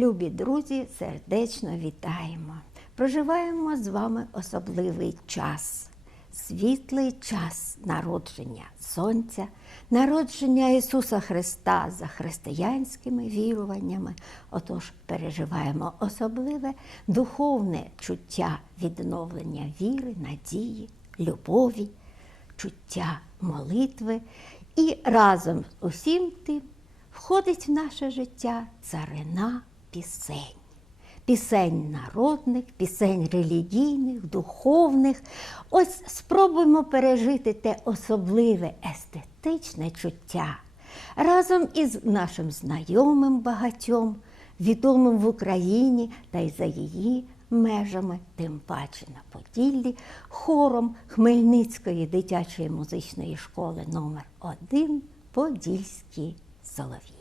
Любі друзі, сердечно вітаємо. Проживаємо з вами особливий час, світлий час народження Сонця, народження Ісуса Христа за християнськими віруваннями. Отож, переживаємо особливе духовне чуття відновлення віри, надії, любові, чуття молитви. І разом з усім тим входить в наше життя царина пісень. Пісень народних, пісень релігійних, духовних. Ось спробуємо пережити те особливе естетичне чуття разом із нашим знайомим багатьом, відомим в Україні та й за її межами, тим паче на Поділлі, хором Хмельницької дитячої музичної школи номер 1 Подільські солов'ї.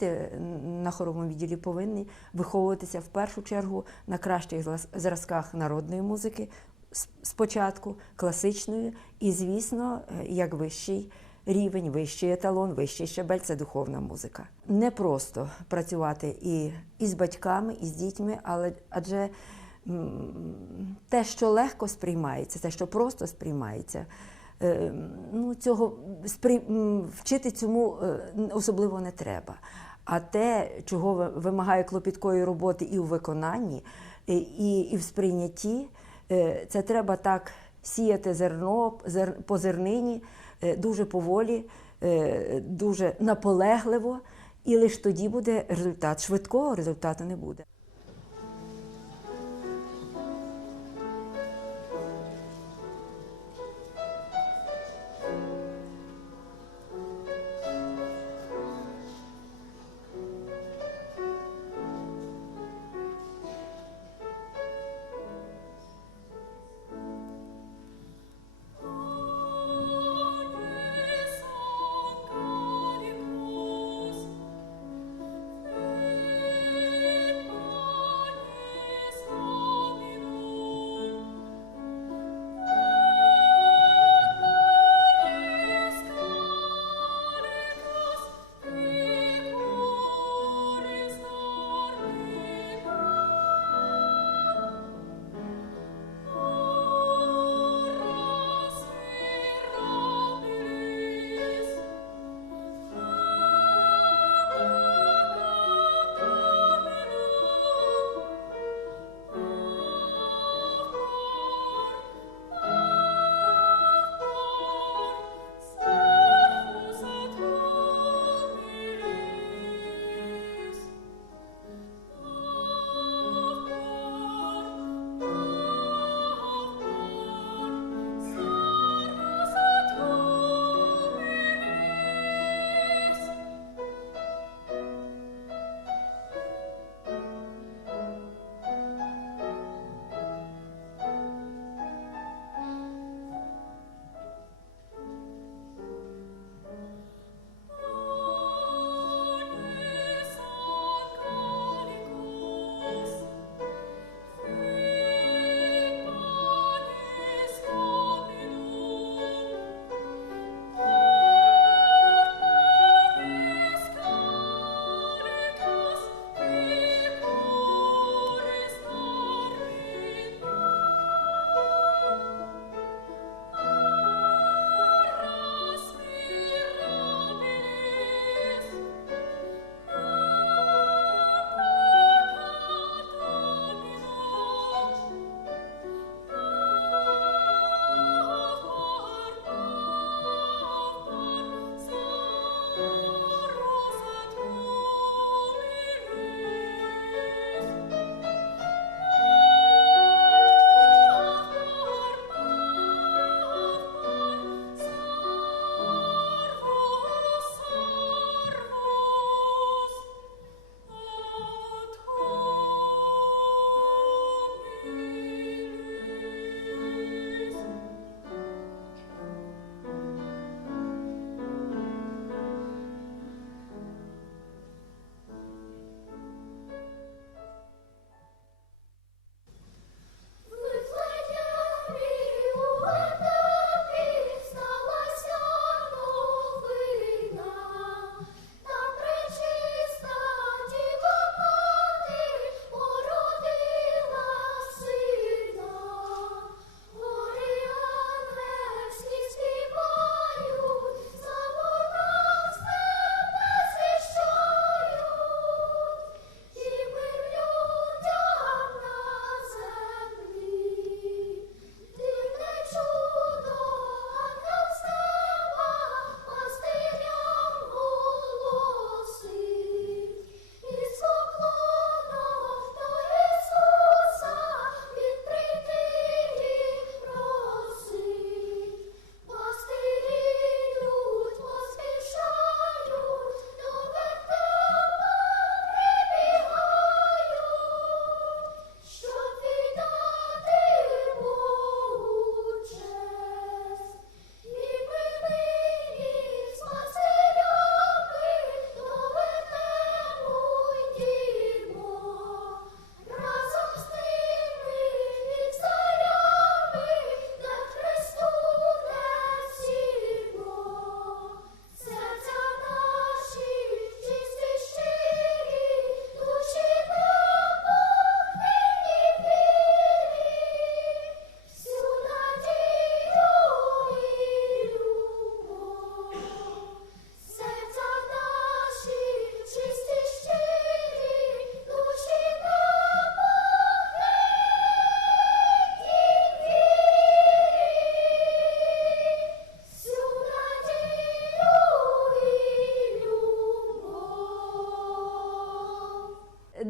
Діти на хоровому відділі повинні виховуватися в першу чергу на кращих зразках народної музики, спочатку класичної, і, звісно, е, як вищий рівень, вищий еталон, вищий щабель це духовна музика. Не просто працювати і, і з батьками, і з дітьми, але адже те, що легко сприймається, те, що просто сприймається, е, ну, цього сприй... вчити цьому е, особливо не треба. А те, чого ви- вимагає клопіткої роботи і у виконанні, і, і, і в сприйнятті, е, це треба так сіяти зерно зер... по зернині е, дуже поволі, е, дуже наполегливо, і лише тоді буде результат. Швидкого результату не буде.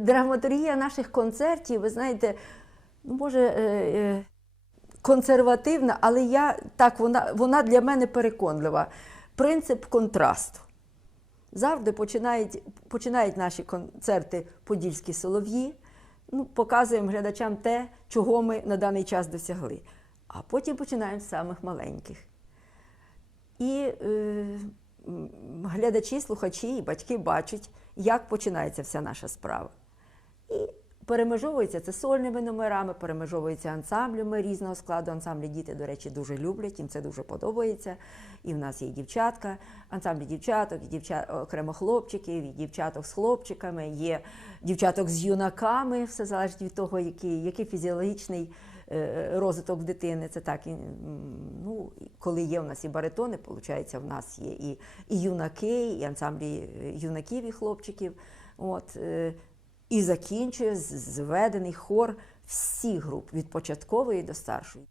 Драматургія наших концертів, ви знаєте, ну, може, е, е, консервативна, але я так, вона, вона для мене переконлива. Принцип контрасту. Завжди починають, починають наші концерти Подільські солов'ї. Ну, показуємо глядачам те, чого ми на даний час досягли. А потім починаємо з самих маленьких. І е, глядачі, слухачі і батьки бачать, як починається вся наша справа. І перемежовується це сольними номерами, перемежовується ансамблями різного складу. Ансамблі діти, до речі, дуже люблять, їм це дуже подобається. І в нас є дівчатка, ансамблі дівчаток, і дівчат, окремо хлопчиків, і дівчаток з хлопчиками, є дівчаток з юнаками, все залежить від того, який, який фізіологічний е, розвиток дитини. Це так, і, ну, коли є в нас і баритони, виходить, в нас є і, і юнаки, і ансамблі е, юнаків і хлопчиків. От, е, і закінчує зведений хор всіх груп від початкової до старшої.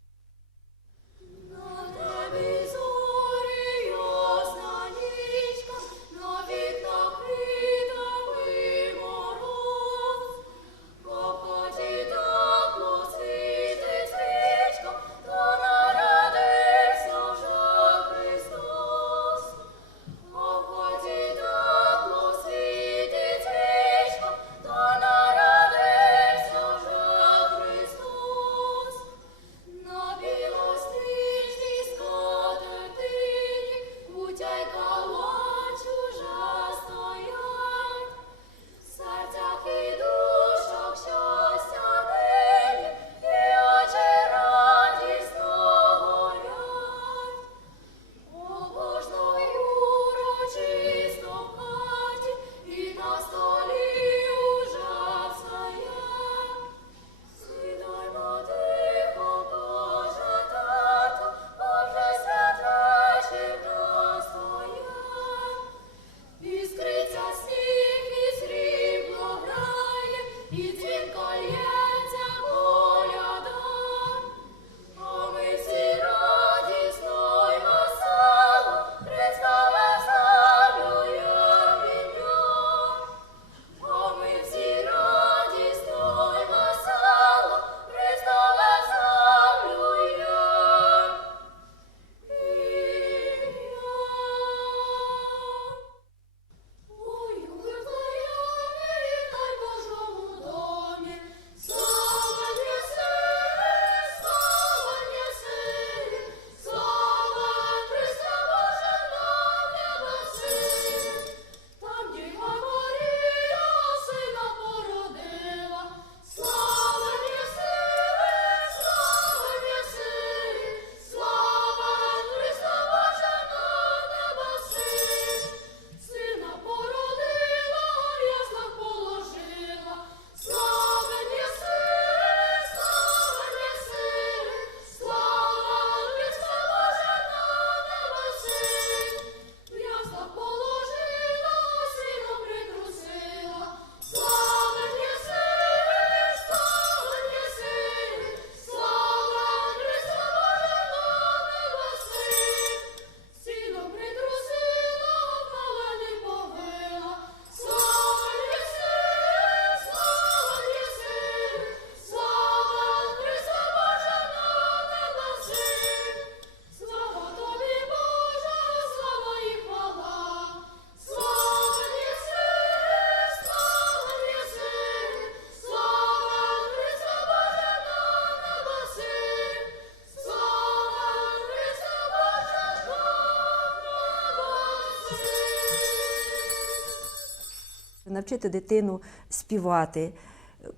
Навчити дитину співати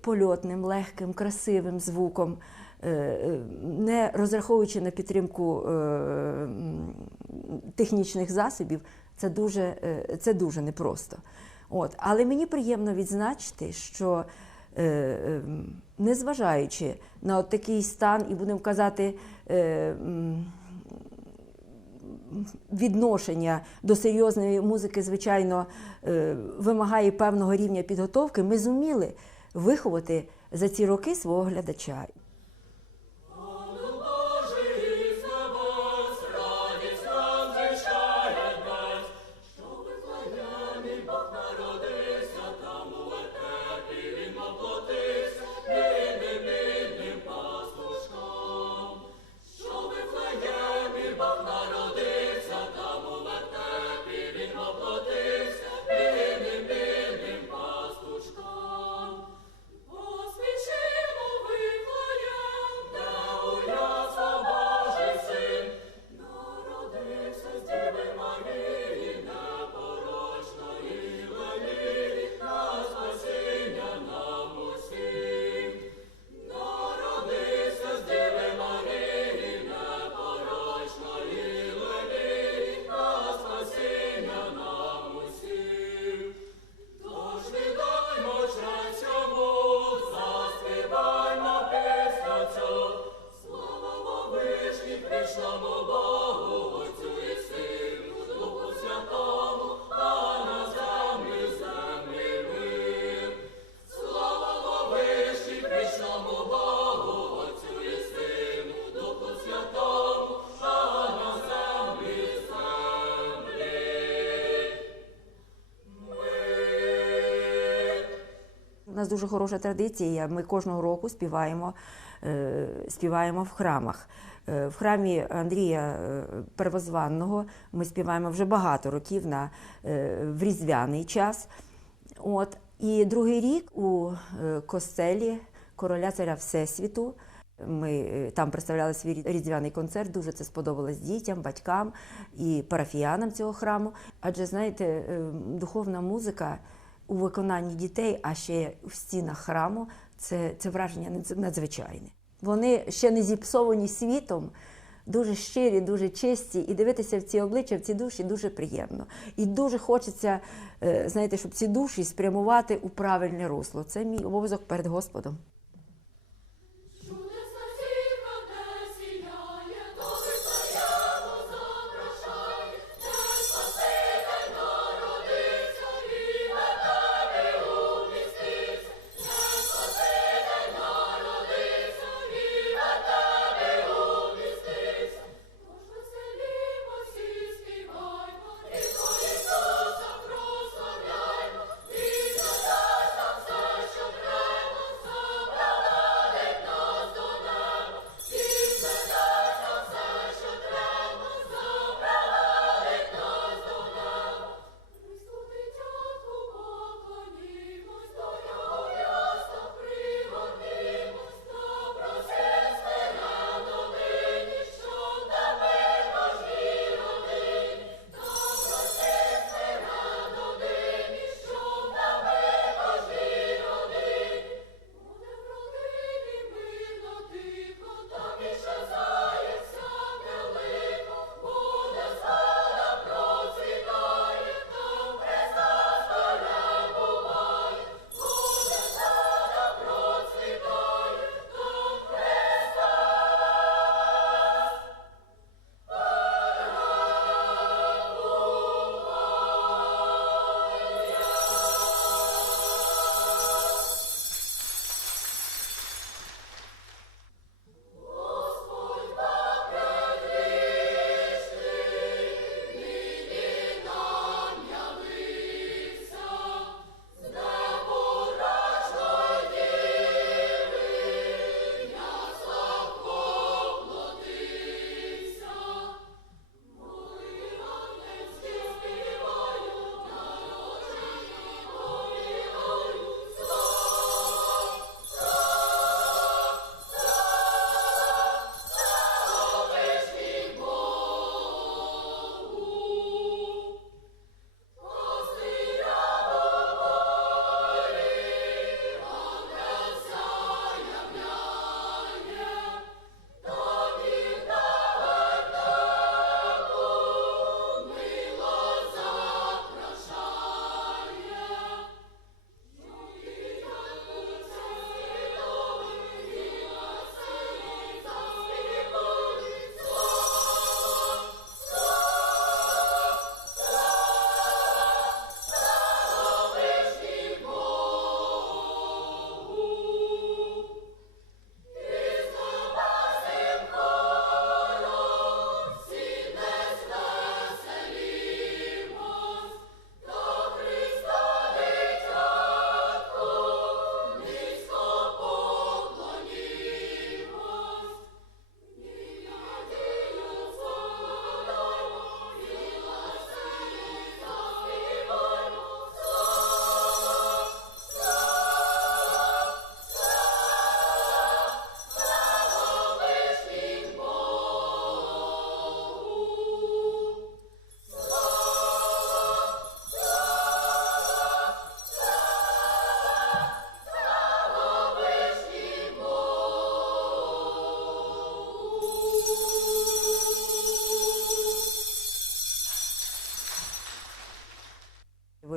польотним, легким, красивим звуком, е, е, не розраховуючи на підтримку е, технічних засобів, це дуже, це дуже непросто. От. Але мені приємно відзначити, що е, е, незважаючи на от такий стан, і будемо казати, відношення до серйозної музики, звичайно, е, вимагає певного рівня підготовки, ми зуміли виховати за ці роки свого глядача. У нас дуже хороша традиція. Ми кожного року співаємо, е, співаємо в храмах. Е, В храмі Андрія е, Первозванного ми співаємо вже багато років на, в різдвяний час. От. І другий рік у костелі короля царя Всесвіту. Ми там представляли свій різдвяний концерт. Дуже це сподобалось дітям, батькам і парафіянам цього храму. Адже знаєте, духовна музика у виконанні дітей, а ще в стінах храму це, це враження надзвичайне. Вони ще не зіпсовані світом, дуже щирі, дуже чисті, і дивитися в ці обличчя, в ці душі дуже приємно. І дуже хочеться, е, знаєте, щоб ці душі спрямувати у правильне русло. Це мій обов'язок перед Господом.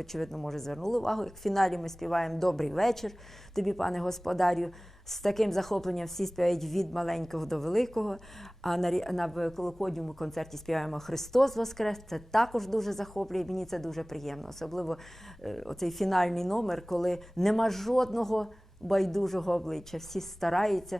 Очевидно, може, звернули увагу, як в фіналі ми співаємо Добрий вечір тобі, пане господарю. З таким захопленням всі співають від маленького до великого. А на, на великодньому концерті співаємо Христос Воскрес. Це також дуже захоплює. Мені це дуже приємно. Особливо е, оцей фінальний номер, коли нема жодного байдужого обличчя. Всі стараються.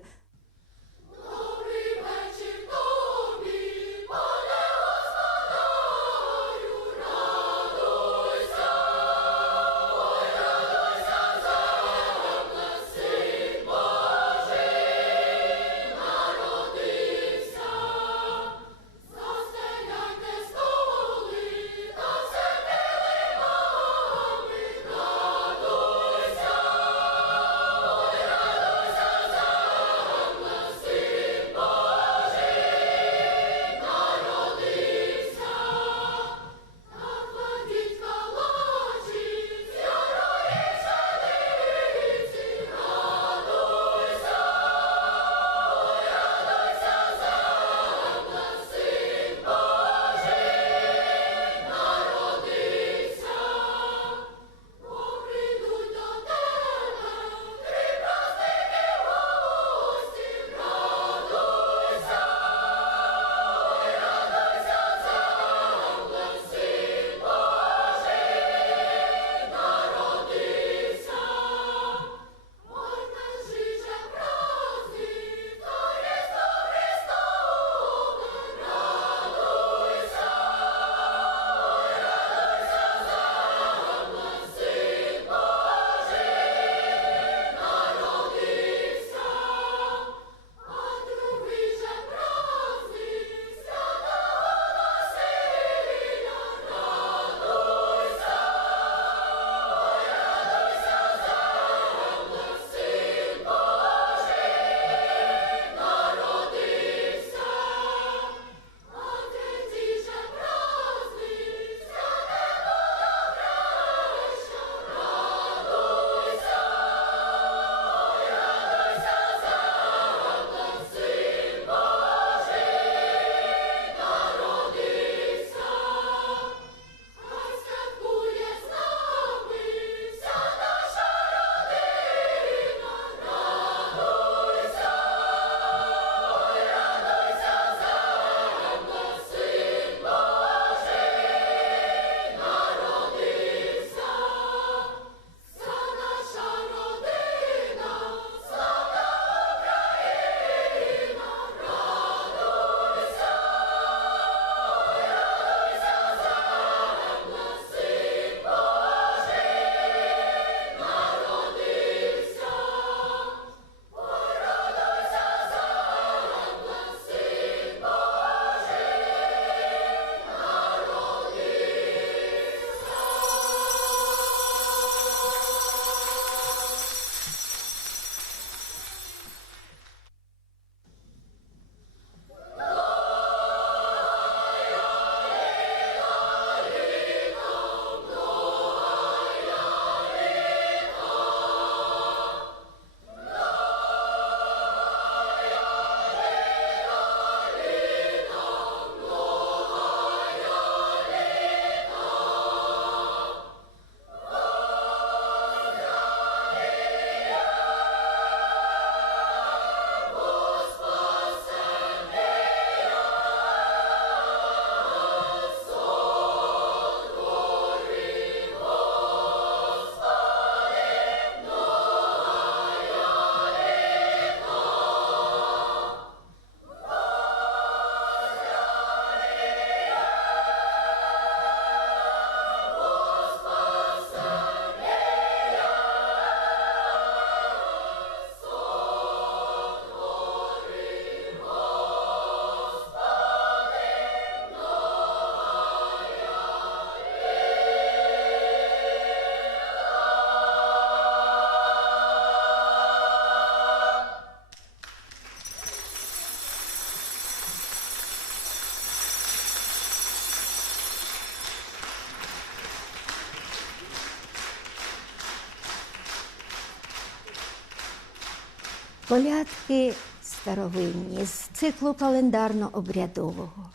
Колядки старовинні з циклу календарно-обрядового,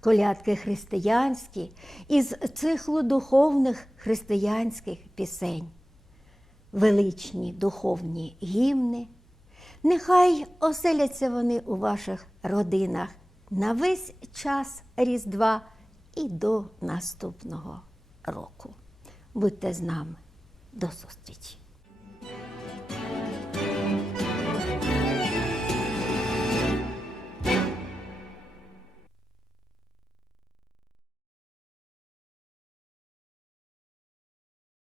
колядки християнські із циклу духовних християнських пісень, величні духовні гімни. Нехай оселяться вони у ваших родинах на весь час Різдва і до наступного року. Будьте з нами. До зустрічі!